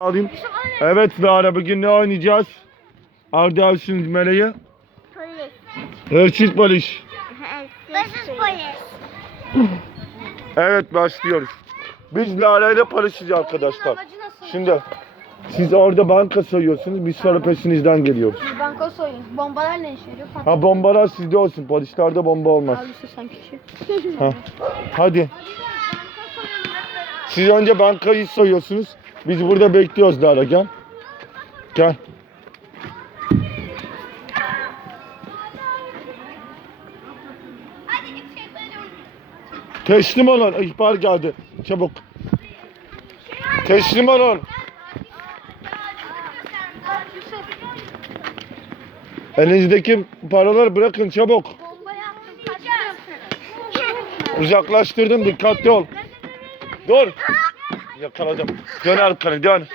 Alayım. Evet Zahra bugün ne oynayacağız? Arda Avşin meleği. Polis. Hırsız polis. Hırsız polis. Evet başlıyoruz. Biz Lara ile barışacağız arkadaşlar. Şimdi siz orada banka soyuyorsunuz. Biz sonra peşinizden geliyoruz. Banka soyuyoruz. Bombalar ne işe yarıyor? Ha bombalar sizde olsun. Polislerde bomba olmaz. İşte sen kişi. Ha. Hadi. Siz önce bankayı soyuyorsunuz. Biz burada bekliyoruz Lara gel. Gel. Teslim olun. İhbar geldi. Çabuk. Teslim olun. Elinizdeki paraları bırakın çabuk. Uzaklaştırdım dikkatli ol. Dur. Yakaladım. Dön arkanı dön.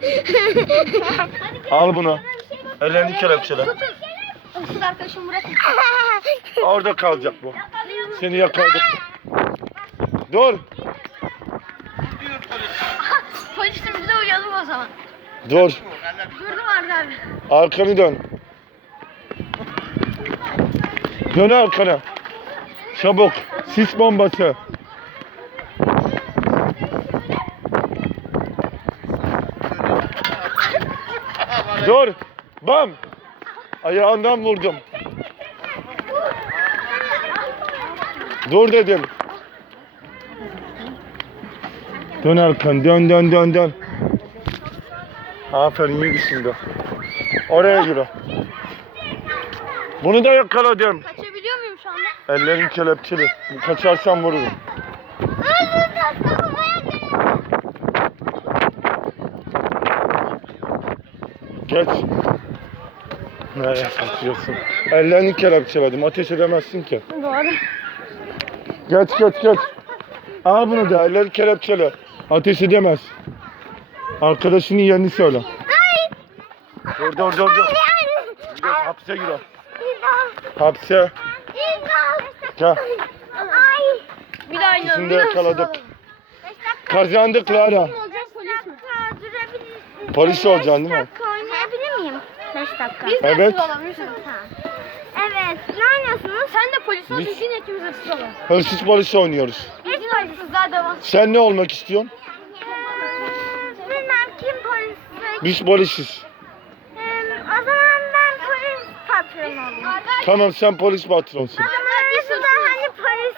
Al bunu. Ellerini kelepçele. Kız arkadaşım bırakın. Orada kalacak bu. Seni yakaladık. Dur. Polisim bize uyalım o zaman. Dur. Durdum Arda abi. Arkanı dön. Dön arkana. Çabuk. Sis bombası. Dur. Bam. Ayağından vurdum. Dur dedim. Dön arkanı. Dön dön dön dön. Aferin iyi şimdi. Oraya yürü. Bunu da yakaladım. Kaçabiliyor muyum şu anda? Ellerin kelepçeli. Kaçarsan vururum. Geç. Nereye kaçıyorsun? Ellerini kelepçeledim. Ateş edemezsin ki. Doğru. Geç geç geç. Al bunu da elleri kelepçeli. Ateş edemez. Arkadaşının yerini söyle. Dur dur dur dur. Dur, hapse gir o. Hapse. Gel. Bir daha oynayalım. İkisini de yakaladık. Kazandık Lara. Polis olacaksın değil mi? Oynayabilir miyim? 5 dakika. Biz de Evet. hırsız olalım Evet. Ne oynuyorsunuz? Sen de polis ol. Biz- Biz yine ikimiz hırsız olalım. Hırsız polis oynuyoruz. Biz hırsızlar devam. Sen ne olmak istiyorsun? Bilmem kim polis. Biz polisiz. o zaman ben polis patronu olayım. Tamam sen polis patronsun. Zaman orası da hani polis.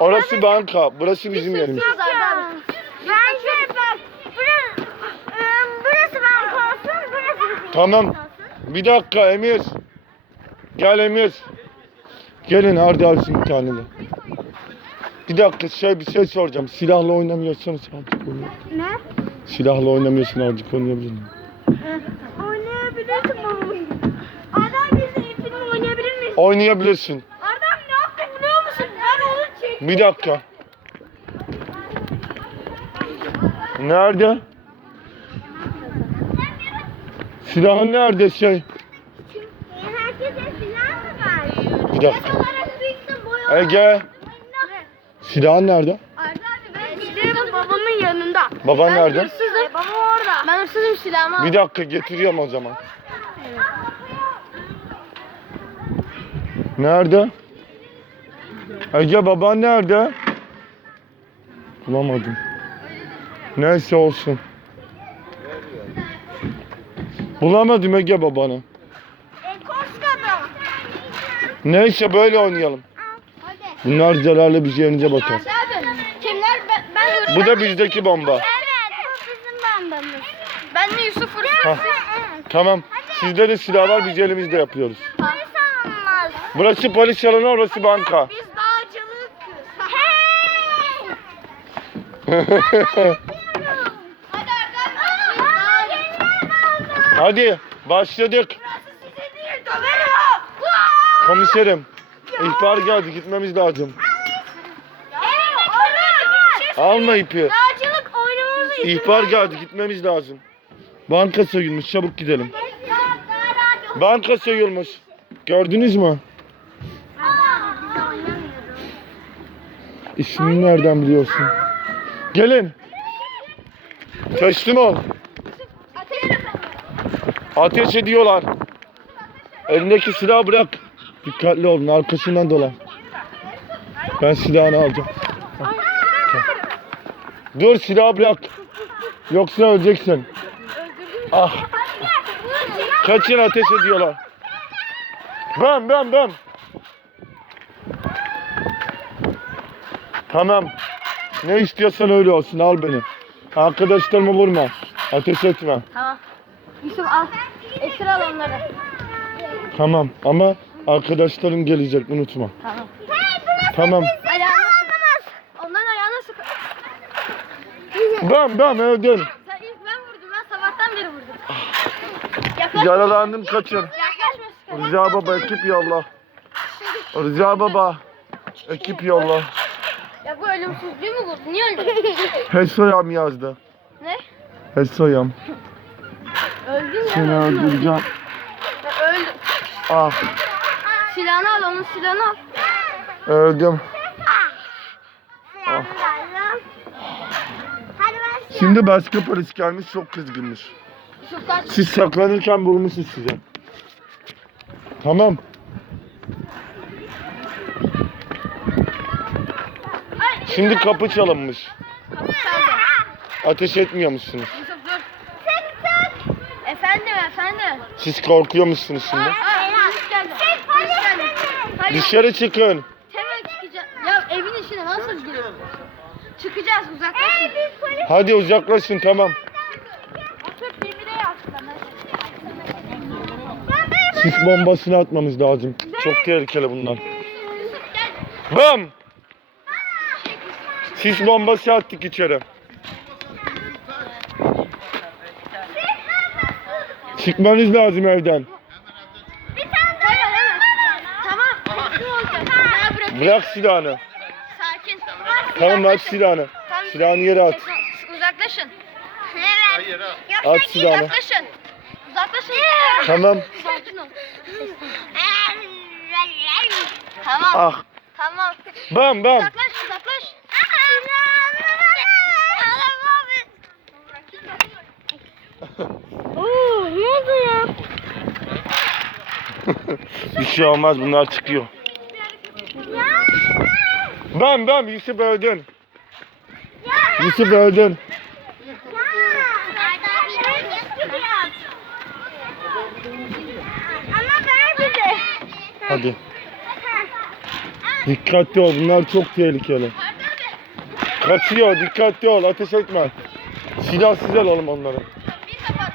Orası banka. Burası bizim yerimiz. Ya. Bence bak. Burası, burası banka olsun. Burası bizim Tamam. Bir dakika Emir. Gel Emir. Gelin tane de. Bir dakika şey bir şey soracağım. Silahla oynamıyorsanız artık oynayın. Ne? Silahla oynamıyorsun artık oynayabilir miyim? Oynayabilirsin baba. Adam bizi ipini oynayabilir miyiz? Oynayabilirsin. Adam ne yaptı biliyor musun? Ben onu çektim. Bir dakika. Nerede? Silahın nerede şey? Herkese silah mı var? Bir dakika. Ege. Silahın nerede? Arda abi ben silahım babamın yanında. Baban nerede? Hırsızım. babam orada. Ben hırsızım silahımı Bir dakika getiriyorum o zaman. Nerede? Ege baban nerede? Bulamadım. Neyse olsun. Bulamadım Ege babanı. Koskada. Neyse böyle oynayalım. Bunlar zararlı bir yerinize bakar. Kimler ben, ben Bu da bizdeki bomba. Evet bu bizim bandımız. Ben de Yusuf Ha. Tamam. Sizde de silah var biz elimizde yapıyoruz. Burası polis alanı orası banka. Biz dağcılık. Hadi arkadaşlar. Hadi başladık. Komiserim. ihbar geldi gitmemiz lazım. Alma ipi. Dağcılık oynamamızı İhbar geldi gitmemiz lazım. Banka soyulmuş çabuk gidelim. Banka soyulmuş. Gördünüz mü? İsmini nereden biliyorsun? Gelin. Teslim ol. Ateş ediyorlar. Elindeki silahı bırak. Dikkatli olun arkasından dolan. Ben silahını alacağım. Dur silahı bırak. Yoksa öleceksin. Ah kaçın ateş ediyorlar. Ben ben ben. Tamam. Ne istiyorsan öyle olsun al beni. Arkadaşlarımı vurma. Ateş etme. Tamam. Yusuf al. Esir al onları. Tamam ama arkadaşların gelecek unutma. Tamam. Tamam. Ayağına sık. Onların ayağına sık. Ben ben öldüm. Sen ilk ben vurdum. Ben sabahtan beri vurdum. Yaklaş. Yaralandım kaçın. Yaklaşma. Rıza baba ekip yolla. Rıza baba ekip yolla. Ya bu ölümsüzlüğü mü vurdu? Niye öldü? Hesoyam yazdı. ne? Hesoyam. Seni öldüreceğim. Ya öldü. Ah Silahını al onun silahını al. öldüm. Ah. Şimdi başka polis gelmiş çok kızgınmış. Siz saklanırken vurmuşuz size. Tamam. Şimdi kapı çalınmış. Ateş etmiyormuşsunuz. Yusuf dur. Efendim Siz şimdi. Polis geldi. Hayır. Dışarı çıkın. Hemen çıkacağız. Ya evin içine nasıl giriyor? Çıkacağız uzaklaşın. Hadi uzaklaşın tamam. Sis bombasını atmamız lazım. Çok tehlikeli bunlar. Bam! Sis bombası attık içeri. Çıkmanız lazım evden. Bir tane daha. Tamam. Olacağız. Ya bırak. Silahını. Sakin. Tamam aç silahını. Tamam. Silahını yere at. Uzaklaşın. Evet. At silahını. Uzaklaşın. Uzaklaşın. Tamam. Sakin ol. Tamam. Ah. Tamam. Bam bam. Uzaklaş uzaklaş. Ya? Bir şey olmaz bunlar çıkıyor. Bam bam Yusuf öldün. Yusuf öldün. Hadi. Dikkatli ol bunlar çok tehlikeli. Kaçıyor dikkatli ol ateş etme. Silahsız alalım onları. Bir kapat.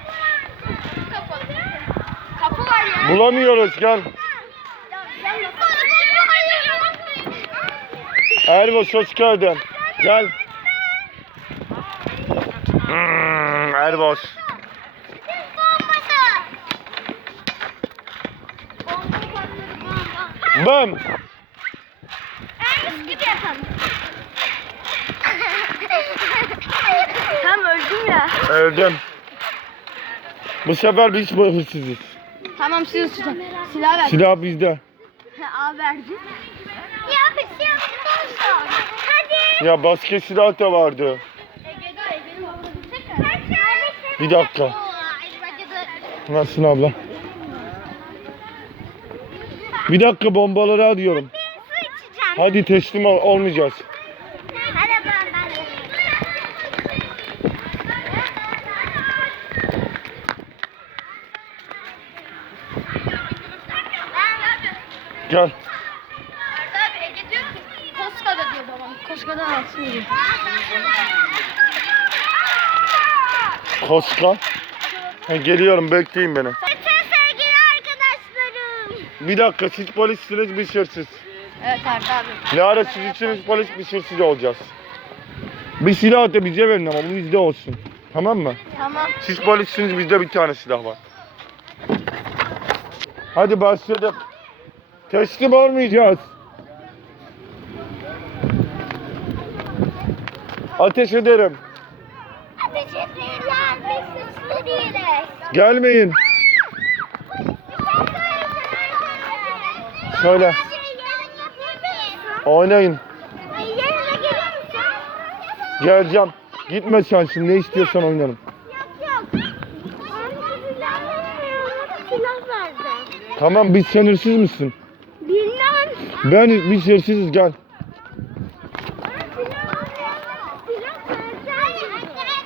Kapat. Kapı var ya. Bulamıyoruz gel. Ervos hoş geldin. Gel. Hmm, Ervos. Bam. Tam öldüm ya. Öldüm. Bu sefer biz bu hırsızız. Tamam siz tutun. Silah ver. Silah bizde. Aa verdi. Ya bir şey yapmıyorsun. Hadi. Ya başka silah da vardı. Bir dakika. Nasılsın abla? Bir dakika bombaları arıyorum. Su içeceğim. Hadi teslim ol- olmayacağız. Hadi Gel. Abi Ege diyor ki Koskada diyor babam. Koskada alsın diyor. Koska. Ha, geliyorum bekleyin beni. Bütün sevgili arkadaşlarım. Bir dakika siz polissiniz biz hırsız. Evet Arda abi. Lara siz içiniz polis biz hırsız olacağız. Bir silah da bize verin ama bu bizde olsun. Tamam mı? Tamam. Siz polissiniz bizde bir tane silah var. Hadi başladık. Teslim olmayacağız. Ateş ederim. Teşekkürler. Biz suçlu değiliz. Gelmeyin. Söyle. Oynayın. Geleceğim. Gitme sen şimdi ne istiyorsan oynarım. Tamam biz sen hırsız mısın? Ben biz hırsızız gel.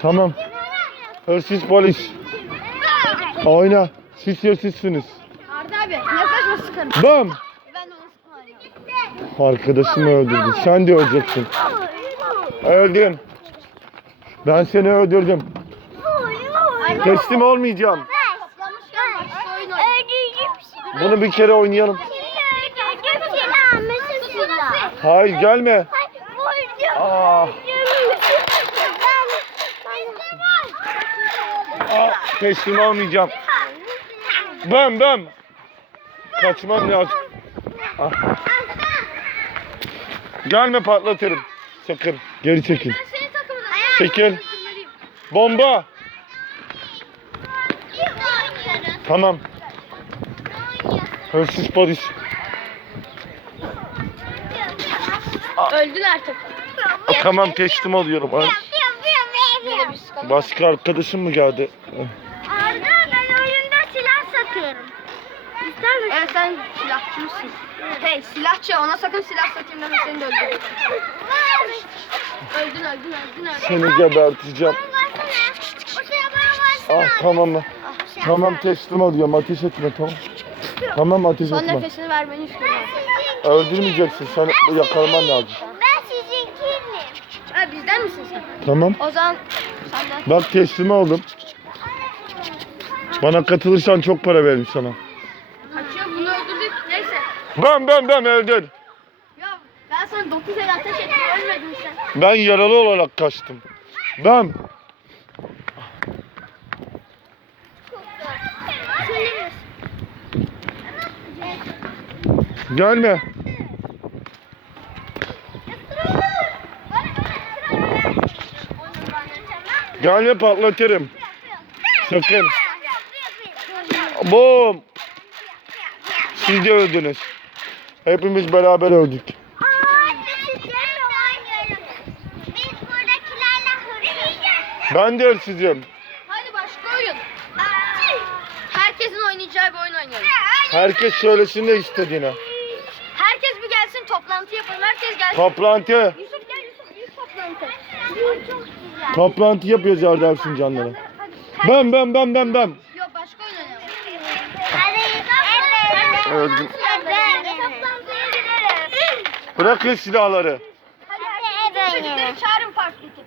Tamam. Hırsız polis. Oyna. Siz hırsızsınız. Arda abi yaklaşma sıkarım. Bam. Ben onu sıkarım. Arkadaşımı öldürdü. Sen de öleceksin. Öldün. Ben seni öldürdüm. Teslim olmayacağım. Bunu bir kere oynayalım. Hayır gelme. Aa, aa, teslim olmayacağım. Ben ben. Kaçmam lazım. Ah. Gelme patlatırım. Sakın. Geri çekil. Çekil. Bomba. Tamam. Hırsız polis. Öldün artık. Aa, tamam teslim oluyorum. Ay, Başka arkadaşım mı geldi? Arda ben oyunda silah satıyorum. İster misin? Evet sen silahçı mısın? Hey silahçı ona sakın silah satayım deme seni de öldürürüm. Öldün öldün öldün öldün. Seni geberteceğim. Ah tamam mı? Tamam teslim oluyorum. Ateş etme tamam. Tamam ateş Son etme. nefesini vermeni istiyorum. Öldürmeyeceksin. Sen yakalaman lazım. Ben sizinkinim. Ha bizden misin sen? Tamam. O zaman senden. Bak teslim oldum. Bana katılırsan çok para veririm sana. Kaçıyor bunu öldürdük. Neyse. Ben ben ben öldün. Ya ben sana 9 el ateş ettim ölmedin sen. Ben yaralı olarak kaçtım. Ben. Gelme. Gelme patlatırım. Sakın. Bom. Siz de öldünüz. Hepimiz beraber öldük. Ben de hırsızım. Hadi başka oyun. Herkesin oynayacağı bir oyun oynayalım. Herkes söylesin ne istediğini. Herkes bir gelsin toplantı yapalım. Herkes gelsin. Toplantı. Yusuf gel Yusuf. Yusuf toplantı. Çok güzel. Toplantı yapıyoruz Erdem Sincanlara. Ben ben ben ben ben. Yok başka oynayalım. Gidelim. Bırakın silahları. Hadi çocukları çağırın parktaki.